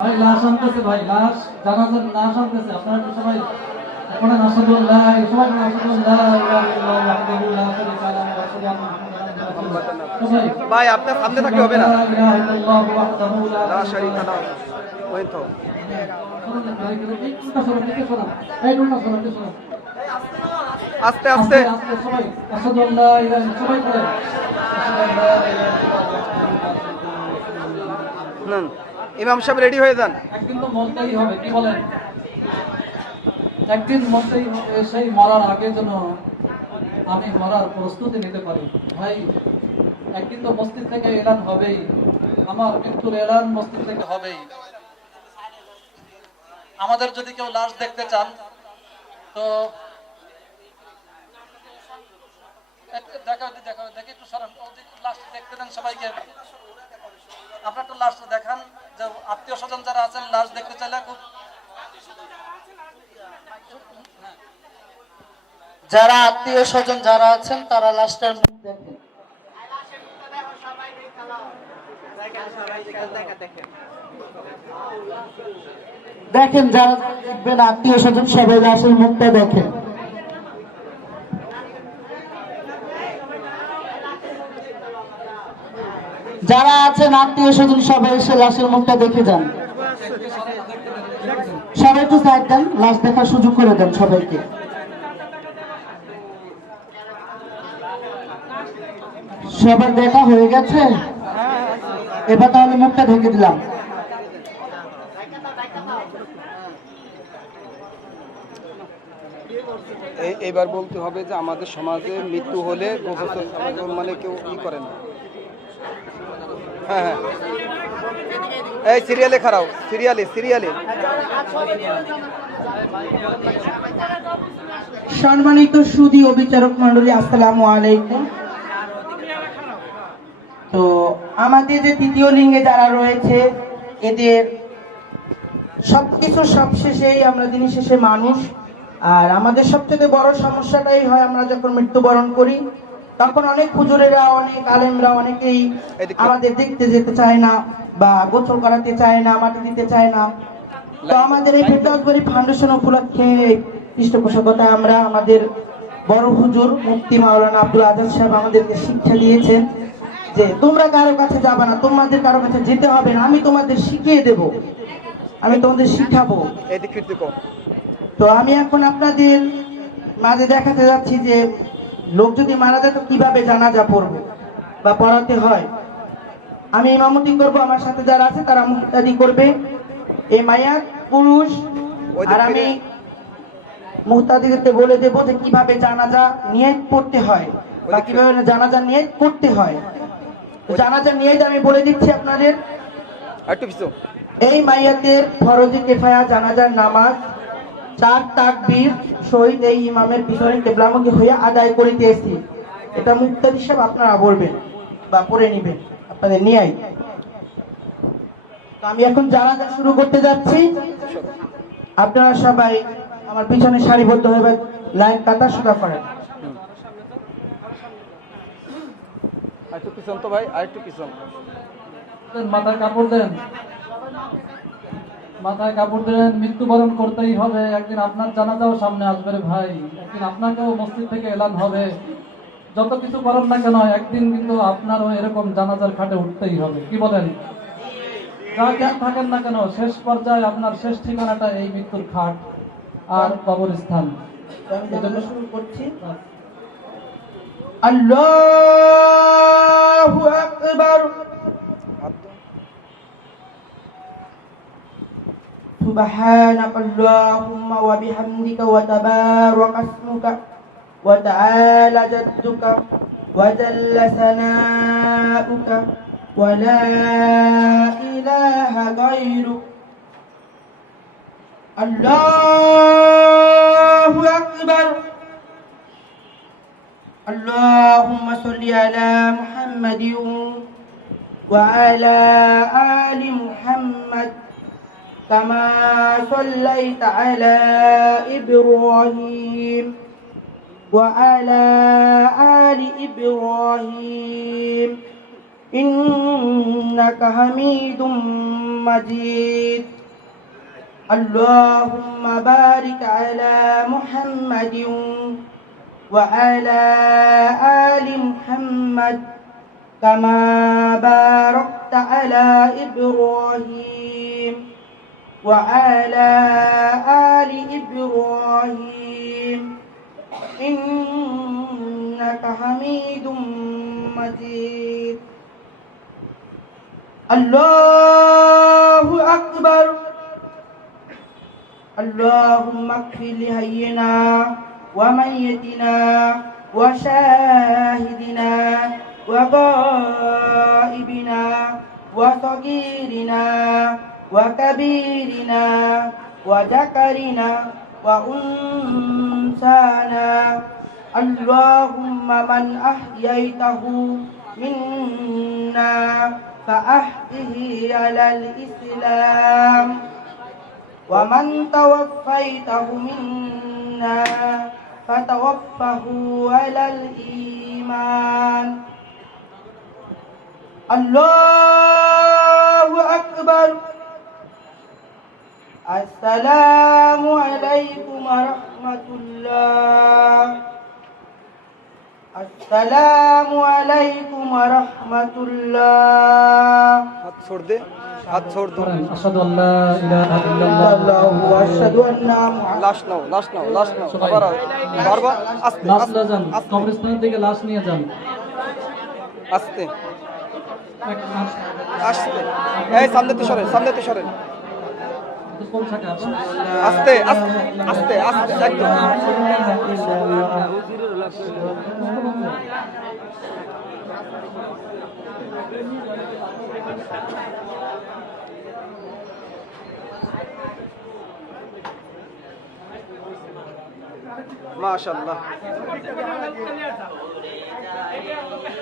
ভাই লাশ আনতেছে, ভাই লাশ জানাজার লাশ আনতেছে। আপনারা তো সবাই পড়েন আসাদুল্লাহ, সবাই পড়েন আসাদুল্লাহ ইলাহা ইল্লাল্লাহ ওয়াহদাহু লা শারীকা লাহু ওয়া আশহাদু আন্না মুহাম্মাদান রাসূলুল্লাহ। সবাই ভাই আপনার সামনে থাকলে হবে না। লা ইলাহা ইল্লাল্লাহ ওয়াহদাহু লা লা শারীকা শারীকা লাহু ওই তো আস্তে আস্তে সবাই আসাদুল্লাহ ইলাহা সবাই পড়েন আসাদুল্লাহ ইলাহা হুম, ইমাম সাহেব রেডি হয়ে যান। একদিন তো মরতেই হবে, কি বলেন? একদিন মরতেই হবে। সেই মরার আগে যেন আমি মরার প্রস্তুতি নিতে পারি। ভাই একদিন তো মসজিদ থেকে এলান হবেই, আমার মৃত্যুর এলান মসজিদ থেকে হবেই। আমাদের যদি কেউ লাশ দেখতে চান তো দেখি একটু সরান, লাশ দেখতে দেন সবাইকে। আপনার একটু লাশ দেখান, যে আত্মীয় স্বজন যারা আছেন লাশ দেখতে চাইলে খুব, যারা আত্মীয় স্বজন যারা আছেন তারা লাশটার মুখ দেখেন। দেখেন যারা দেখবেন আত্মীয় স্বজন সবাই লাশের মুখটা দেখেন। যারা আছেন আত্মীয় স্বজন সবাই এসে লাশের মুখটা দেখে যান। সবাই একটু সাইড দেন, লাশ দেখার সুযোগ করে দেন সবাইকে। সবার দেখা হয়ে গেছে, এবার তাহলে মুখটা ঢেকে দিলাম। এইবার বলতে হবে যে আমাদের সমাজে মৃত্যু হলে মানে কেউ ই করে না। হ্যাঁ হ্যাঁ, এই সিরিয়ালে খারাও, সিরিয়ালে। সম্মানিত সুধী ও বিচারক মন্ডলী, আসসালামু আলাইকুম। তো আমাদের যে তৃতীয় লিঙ্গে যারা রয়েছে এদের সবকিছু সবশেষেই আমরা দিনের শেষে মানুষ। আর আমাদের সবচেয়ে বড় সমস্যাটাই হয় আমরা যখন মৃত্যুবরণ করি তখন অনেক হুজুরেরা, অনেক আলেমরা অনেকেই আমাদের দেখতে যেতে চায় না বা গোসল করাতে চায় না, মাটি দিতে চায় না। তো আমাদের এই ফেরদৌসবাড়ি ফাউন্ডেশন উপলক্ষে পৃষ্ঠপোষকতায় আমরা আমাদের বড় হুজুর মুফতি মাওলানা আব্দুল আজাদ সাহেব আমাদেরকে শিক্ষা দিয়েছেন যে তোমরা কারো কাছে যাবে না, তোমাদের কারো কাছে যেতে হবে না, আমি তোমাদের শিখিয়ে দেব, আমি তোমাদের শিখাবো। তো আমি এখন আপনাদের মাঝে দেখাতে যাচ্ছি যে লোক যদি মারা যায় তো কিভাবে জানাজা পড়বে বা পড়াতে হয়। আমি ইমামতি করব, আমার সাথে যারা আছে তারা মুক্তাদি করবে। এই মায়াত পুরুষ আর আমি মুক্তাদিদেরকে বলে দেব যে কিভাবে জানাজা নিয়ত পড়তে হয় বা কিভাবে জানাজা নিয়ত করতে হয়। জানাজা নিয়ত আমি বলে দিচ্ছি আপনাদের। এই মাইয়াতের ফরজে কিফায়া জানাজার নামাজ 4 তাকবীর শহীদ এই ইমামের পিছনে কিবলামুখী হয়ে আদায় করিতেছি। এটা মুক্তাদি সাহেব আপনারা বলবেন বা পড়ে নেবেন আপনাদের নিয়াই। তো আমি এখন জানাজা শুরু করতে যাচ্ছি, আপনারা সবাই আমার পিছনে সারিবদ্ধ হয়ে লাইন কাটা শুরু করেন। আরেকটু পিছন তো ভাই, আরেকটু পিছন। মাথায় কাপড় দেন, মাথায় কাপড় দেন। মৃত্যুবরণ করতেই হবে, একদিন আপনার জানাজাও সামনে আসবে রে ভাই, একদিন আপনাকেও মসজিদ থেকে এলান হবে। যত কিছু করেন না কেন একদিন কিন্তু আপনারও এরকম জানাজার খাটে উঠতেই হবে, কি বলেন? যা জ্ঞান থাকেন না কেন শেষ পর্যায়ে আপনার শেষ ঠিকানাটা এই মৃত্যুর খাট আর কবরস্থান। আমি শুরু করছি। আল্লাহু আকবার। سبحانك اللهم وبحمدك وتبارك اسمك وتعالى جدك وجل ثناؤك ولا إله غيرك. الله أكبر. اللهم صل على محمد وعلى آل محمد كما صليت على إبراهيم وعلى آل إبراهيم إنك حميد مجيد اللهم بارك على محمد وعلى آل محمد كما باركت على إبراهيم وعلى آل إبراهيم إنك حميد مجيد الله أكبر اللهم اغفر لحينا وميتنا وشاهدنا وغائبنا وصغيرنا وكبيرنا وذكرنا وأنثانا اللهم من أحييته منا فأحيه على الإسلام ومن توفيته منا فتوفه على الإيمان الله أكبر السلام عليكم ورحمة الله السلام عليكم ورحمة الله হাত ছোড় দে, হাত ছোড় দে। করেন আশহাদু আল্লা ইলাহা ইল্লাল্লাহ الله وأشهد أن محمدا লাশ নাও, লাশ নাও, লাশ নাও। সবাই। আবার বারবা আস্তে লাশ আস্তে নিয়ে যান, আস্তে কবরস্থানের দিকে লাশ নিয়ে যান। আস্তে আস্তে। এই সামনেতে সরেন, সামনেতে সরেন। কোন শাখা আপনি? আস্তে আস্তে আস্তে আস্তে একদম। মাশাআল্লাহ।